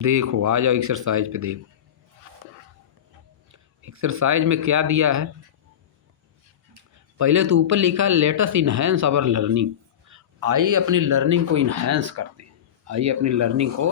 देखो आ जाओ एक्सरसाइज पे। देखो एक्सरसाइज में क्या दिया है। पहले तो ऊपर लिखा है let us enhance our learning. आइए अपनी लर्निंग को इन्हेंस करते हैं। आइए अपनी लर्निंग को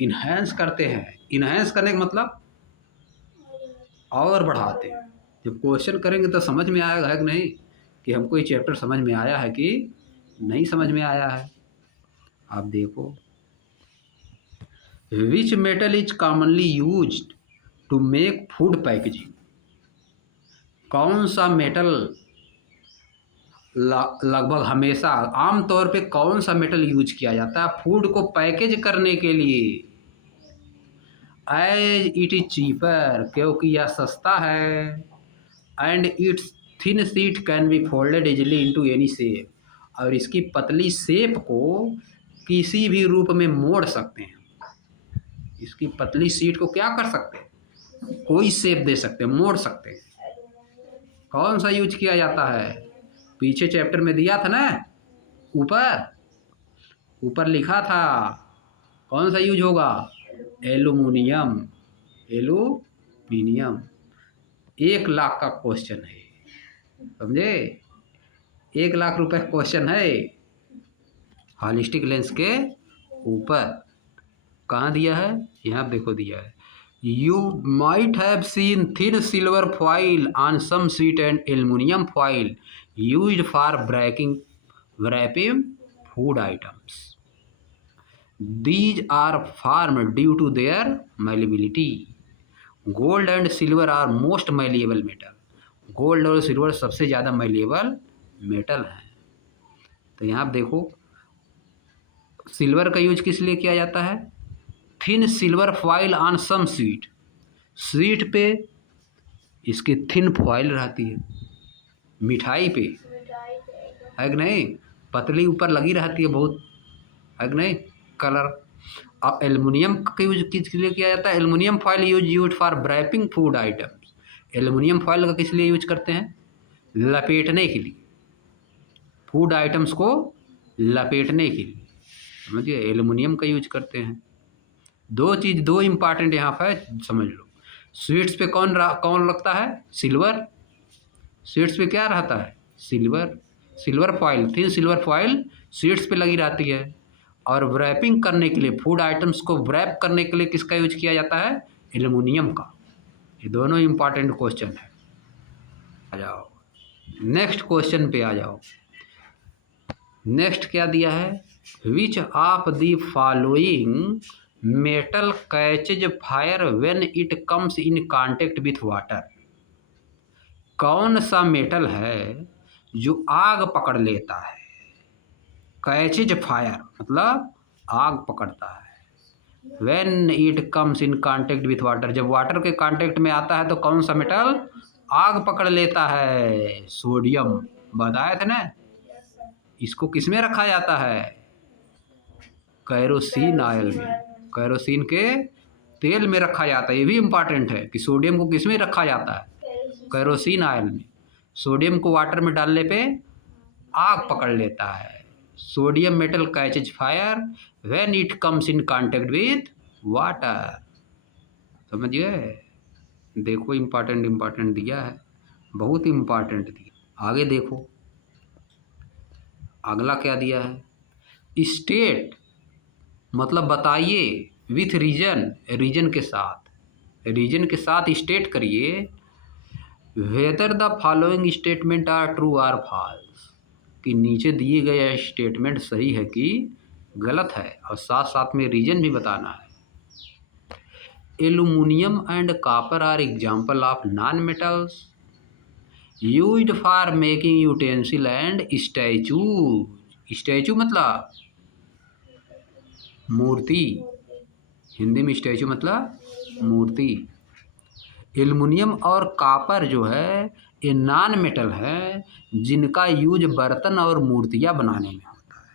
इन्हेंस करते हैं। इन्हेंस करने का मतलब और बढ़ाते हैं। जब क्वेश्चन करेंगे तो समझ में आएगा है कि नहीं, कि हमको ये चैप्टर समझ में आया है कि नहीं समझ में आया है। आप देखो, which metal is commonly used to make food packaging. कौन सा मेटल लगभग हमेशा आमतौर पे कौन सा मेटल यूज किया जाता है फूड को पैकेज करने के लिए। एज इट इज चीपर, क्योंकि यह सस्ता है। And it's thin sheet can be folded easily into any shape, और इसकी पतली शेप को किसी भी रूप में मोड़ सकते हैं। इसकी पतली शीट को क्या कर सकते हैं, कोई शेप दे सकते हैं, मोड़ सकते हैं। कौन सा यूज किया जाता है, पीछे चैप्टर में दिया था ना, ऊपर ऊपर लिखा था। कौन सा यूज होगा, एल्यूमिनियम। एल्यूमिनियम 1 लाख का क्वेश्चन है, समझे। 1 लाख रुपए क्वेश्चन है हॉलिस्टिक लेंस के ऊपर। कहाँ दिया है, यहाँ देखो दिया है। You might have seen thin silver foil on some sheet and aluminium foil used for wrapping food items. These are formed due to their malleability. Gold and silver are most malleable metal. Gold और silver सबसे ज़्यादा malleable metal हैं। तो यहाँ आप देखो, silver का use किस लिए किया जाता है, thin silver foil on some sheet. Sheet पे इसकी थिन फॉइल रहती है, मिठाई पे है कि नहीं, पतली ऊपर लगी रहती है बहुत, है कि नहीं, कलर। अब एल्युमिनियम का यूज किस लिए किया जाता है, aluminium foil use for wrapping food items. Aluminium foil का किस लिए यूज करते हैं, लपेटने के लिए, फूड आइटम्स को लपेटने के लिए, समझिए, एल्युमिनियम का यूज करते हैं। दो इम्पॉर्टेंट यहाँ पर समझ लो। स्वीट्स पे कौन लगता है, सिल्वर। स्वीट्स पे क्या रहता है, silver foil, thin silver foil sweets पे लगी रहती है। और रैपिंग करने के लिए, फूड आइटम्स को रैप करने के लिए किसका यूज किया जाता है, एल्युमिनियम का। ये दोनों इम्पॉर्टेंट क्वेश्चन है। आ जाओ नेक्स्ट क्वेश्चन पे आ जाओ। नेक्स्ट क्या दिया है, which of the following metal catches fire when it comes in contact with water. कौन सा मेटल है जो आग पकड़ लेता है, कैचेज फायर मतलब आग पकड़ता है। When it comes in contact with water, जब वाटर के कांटेक्ट में आता है तो कौन सा मेटल आग पकड़ लेता है, सोडियम। बताया था ना, इसको किस में रखा जाता है, कैरोसिन ऑयल में, कैरोसिन के तेल में रखा जाता है। ये भी इम्पॉर्टेंट है कि सोडियम को किस में रखा जाता है, कैरोसिन ऑयल में। सोडियम को वाटर में डालने पे आग पकड़ लेता है। Sodium metal catches fire when it comes in contact with water, समझिए। देखो इम्पॉर्टेंट दिया है, बहुत इम्पॉर्टेंट दिया। आगे देखो अगला क्या दिया है, स्टेट मतलब बताइए, विथ रीजन के साथ स्टेट करिए, whether the following statement are true or false, कि नीचे दिए गए स्टेटमेंट सही है कि गलत है, और साथ साथ में रीजन भी बताना है। Aluminium and copper are example of non metals used for making utensil and statue. Statue मतलब मूर्ति, हिंदी में स्टैचू मतलब मूर्ति। एल्युमिनियम और कॉपर जो है ये नॉन मेटल है, जिनका यूज बर्तन और मूर्तियाँ बनाने में होता है।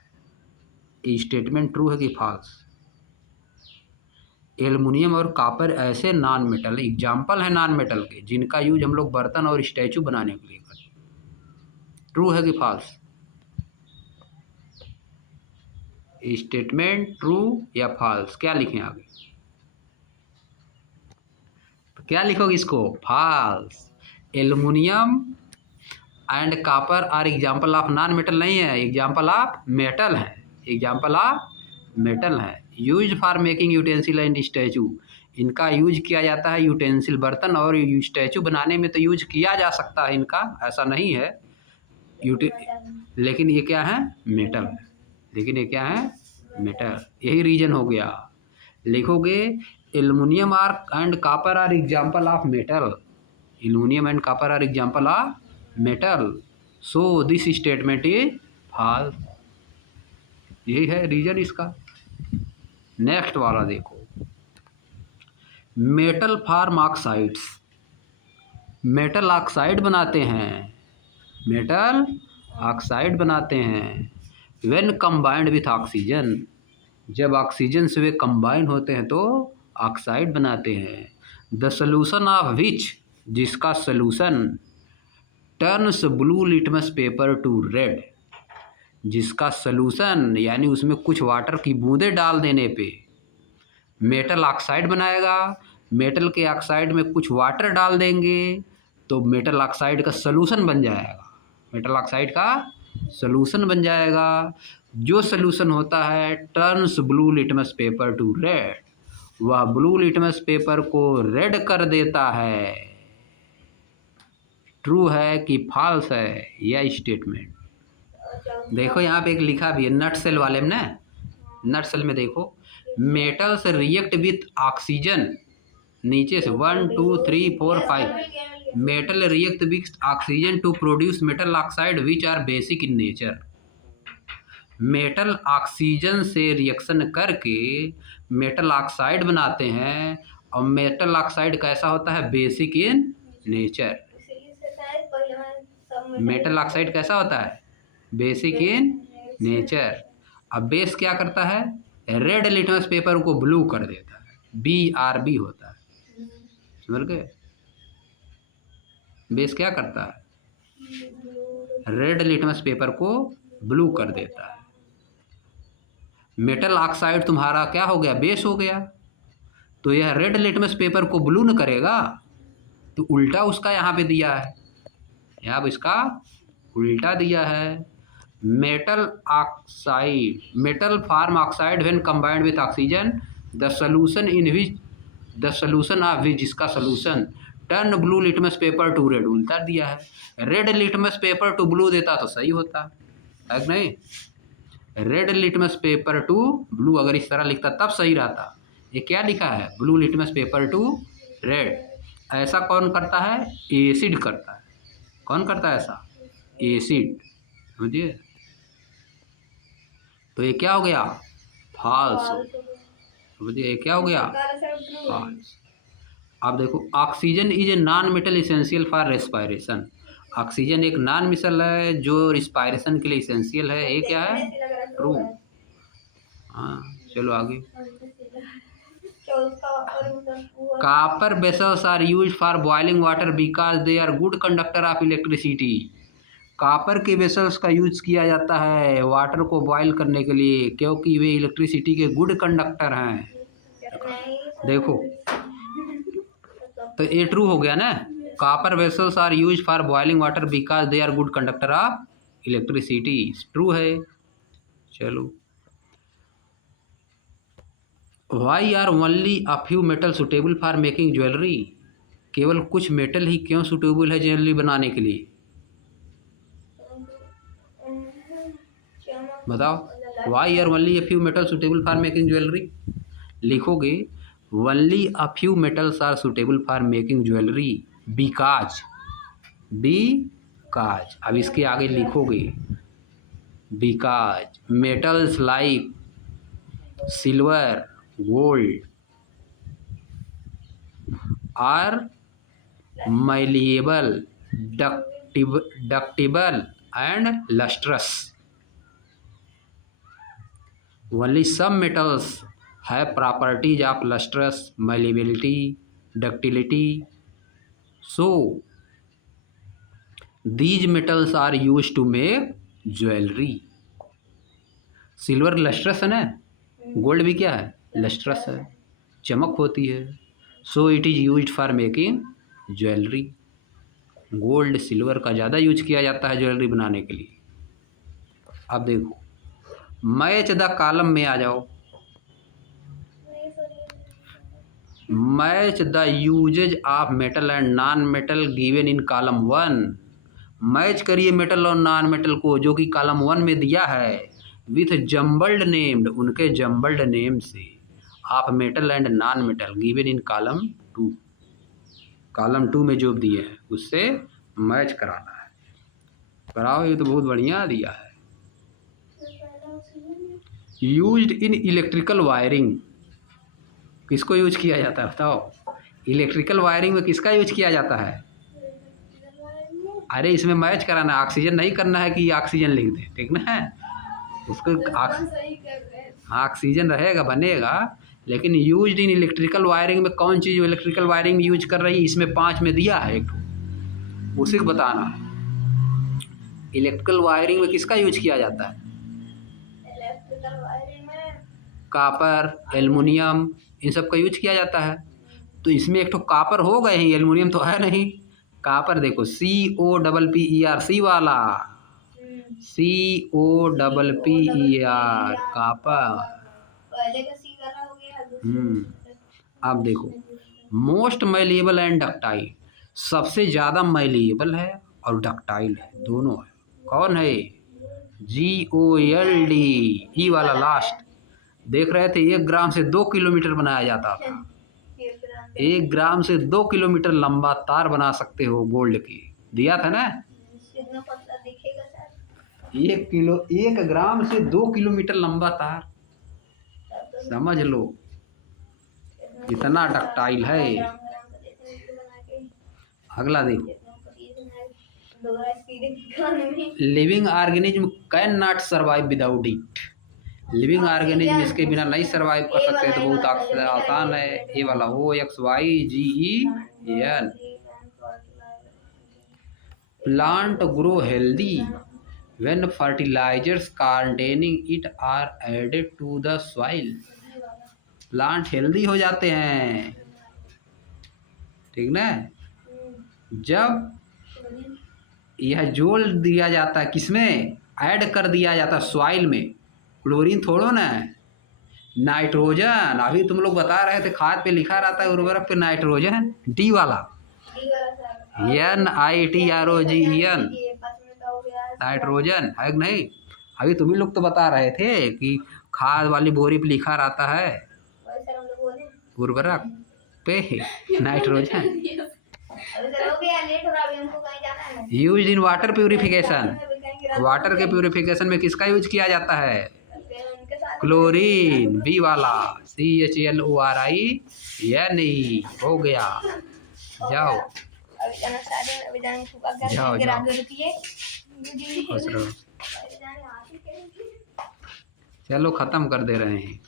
ये स्टेटमेंट ट्रू है कि फॉल्स। एल्युमिनियम और कॉपर ऐसे नॉन मेटल एग्जाम्पल है नॉन मेटल के, जिनका यूज हम लोग बर्तन और स्टैचू बनाने के लिए करते हैं। ट्रू है कि फॉल्स, स्टेटमेंट ट्रू या फॉल्स, क्या लिखें आगे। क्या लिखोगे इसको? False. Aluminium and copper are example of non metal नहीं है, एग्जाम्पल ऑफ मेटल है, एग्जाम्पल ऑफ मेटल है। Use for making utensil and statue, इनका यूज किया जाता है यूटेंसिल बर्तन और स्टैचू बनाने में तो यूज किया जा सकता है इनका, ऐसा नहीं है लेकिन ये क्या है? मेटल है। लेकिन ये क्या है? मेटल। यही रीजन हो गया। लिखोगे aluminium are and copper are example of metal, aluminium and copper are example of metal, so this statement is false. यही है रीजन इसका। नेक्स्ट वाला देखो, metal form oxides, metal oxide बनाते हैं, मेटल ऑक्साइड बनाते हैं व्हेन कंबाइंड विथ ऑक्सीजन, जब ऑक्सीजन से वे कंबाइन होते हैं तो ऑक्साइड बनाते हैं। द सोल्यूशन ऑफ विच, जिसका solution turns blue litmus paper to red, जिसका सोल्यूशन यानी उसमें कुछ वाटर की बूंदें डाल देने पे मेटल ऑक्साइड बनाएगा, मेटल के ऑक्साइड में कुछ वाटर डाल देंगे तो मेटल ऑक्साइड का सोल्यूशन बन जाएगा, मेटल ऑक्साइड का सोल्यूशन बन जाएगा। जो सोल्यूशन होता है turns blue litmus paper to red, वह ब्लू लिटमस पेपर को रेड कर देता है। ट्रू है कि फॉल्स है यह स्टेटमेंट? देखो यहाँ पे एक लिखा भी है नट सेल वाले में ना, नट सेल में देखो मेटल से रिएक्ट विथ ऑक्सीजन, नीचे से 1 2 3 4 5 metal react with oxygen to produce metal oxide which are basic in nature. Metal oxygen से रिएक्शन करके मेटल ऑक्साइड बनाते हैं और मेटल ऑक्साइड कैसा होता है? Basic in nature. Metal oxide कैसा होता है? Basic in nature. अब बेस क्या करता है? रेड लिटमस पेपर को ब्लू कर देता है, BRB होता है, समझ गए? बेस क्या करता है? रेड लिटमस पेपर को ब्लू कर देता है। मेटल ऑक्साइड तुम्हारा क्या हो गया? बेस हो गया। तो यह रेड लिटमस पेपर को ब्लू न करेगा, तो उल्टा उसका यहाँ पे दिया है, यहाँ पे इसका उल्टा दिया है। Metal oxide, metal form oxide when combined with oxygen, the solution in which, the solution of which, जिसका solution turn blue litmus paper to red, उल्टा दिया है। Red litmus paper to blue देता तो सही होता है कि नहीं? Red litmus paper to blue अगर इस तरह लिखता तब सही रहता। ये क्या लिखा है? Blue litmus paper to red. ऐसा कौन करता है? एसिड करता है। कौन करता है ऐसा? एसिड, समझिए। तो ये क्या हो गया? फॉल्स। समझिए ये क्या हो गया? फॉल्स। अब देखो oxygen is a non metal essential for respiration, oxygen एक नॉन मेटल है जो रिस्पायरेशन के लिए इसेंशियल है। ये क्या है? ट्रू। हाँ चलो आगे। Copper vessels are use for boiling water because they are good conductor of electricity, copper के वेसल्स का यूज किया जाता है वाटर को बॉयल करने के लिए क्योंकि वे इलेक्ट्रिसिटी के गुड कंडक्टर हैं। देखो तो ये ट्रू हो गया ना, copper vessels are use for boiling water because they are good conductor of electricity, true है। चलो, why are only a few metal suitable for making jewellery, केवल कुछ मेटल ही क्यों सुटेबल है ज्वेलरी बनाने के लिए? बताओ। Why are only a few metal suitable for making jewellery, लिखोगे only a few metals are suitable for making jewellery because, because, अब इसके आगे लिखोगे because metals like silver, gold are malleable, ductible and lustrous. Only some metals have properties of lustrous, malleability, ductility. So these metals are used to make jewelry. Silver lustrous है ना, gold भी क्या है? Lustrous है, चमक होती है। So it is used for making jewellery. Gold silver का ज़्यादा यूज किया जाता है ज्वेलरी बनाने के लिए। अब देखो, मैच द कॉलम में आ जाओ। Match the uses of metal and non metal given in column 1। Match करिए मेटल और नॉन मेटल को जो कि कॉलम 1 में दिया है, विथ जम्बल्ड नेम्ड, उनके जम्बल्ड नेम से, of metal and non metal given in column 2। Column 2 में जो दिए हैं उससे मैच कराना है। कराओ, ये तो बहुत बढ़िया दिया है। यूज्ड इन इलेक्ट्रिकल वायरिंग, किसको यूज किया जाता है बताओ? इलेक्ट्रिकल वायरिंग में किसका यूज किया जाता है? अरे इसमें मैच कराना, ऑक्सीजन नहीं करना है कि ऑक्सीजन लिख दे, ठीक ना है? उसको ऑक्सीजन रहेगा बनेगा, लेकिन यूज्ड इन इलेक्ट्रिकल वायरिंग में कौन चीज़ इलेक्ट्रिकल वायरिंग में यूज कर रही है? इसमें 5 में दिया है एक, उसी को बताना है। इलेक्ट्रिकल वायरिंग में किसका यूज किया जाता है? कॉपर, एल्युमिनियम, इन सब का यूज किया जाता है। तो इसमें एक तो कॉपर हो गए हैं, एल्युमिनियम तो है नहीं। कॉपर देखो, COPPER, सी वाला, COPPER, कॉपर। अब देखो, मोस्ट मैलिएबल एंड डक्टाइल, सबसे ज़्यादा मैलिएबल है और डक्टाइल है, दोनों है। कौन है? GOLD, ई वाला लास्ट। देख रहे थे 1 ग्राम से 2 किलोमीटर बनाया जाता था। 1 ग्राम से 2 किलोमीटर लंबा तार बना सकते हो गोल्ड की, दिया था ना? 1 ग्राम से 2 किलोमीटर लंबा तार, समझ लो इतना डक्टाइल है। अगला देखो, living organism can not survive without it. Living organism इसके बिना नहीं सर्वाइव कर सकते, तो बहुत आसान है। ये वाला OXYGEN। Plant grow healthy when fertilisers containing it are added to the soil. Plant healthy हो जाते हैं, ठीक ना, जब यह जोड़ दिया जाता है, किसमें ऐड कर दिया जाता है? सॉइल में। क्लोरीन थोड़ो ना, नाइट्रोजन। अभी तुम लोग बता रहे थे खाद पे लिखा रहता है उर्वरक पे नाइट्रोजन, D वाला, NITROGEN, नाइट्रोजन है कि नहीं? अभी तुम ही लोग तो बता रहे थे कि खाद वाली बोरी पे लिखा रहता है उर्वरक पे nitrogen. Use in water purification, water के प्यूरिफिकेशन में किसका यूज किया जाता है? क्लोरीन, B वाला, CHLORINE। हो गया, जाओ जाओ जाओ, चलो ख़त्म कर दे रहे हैं।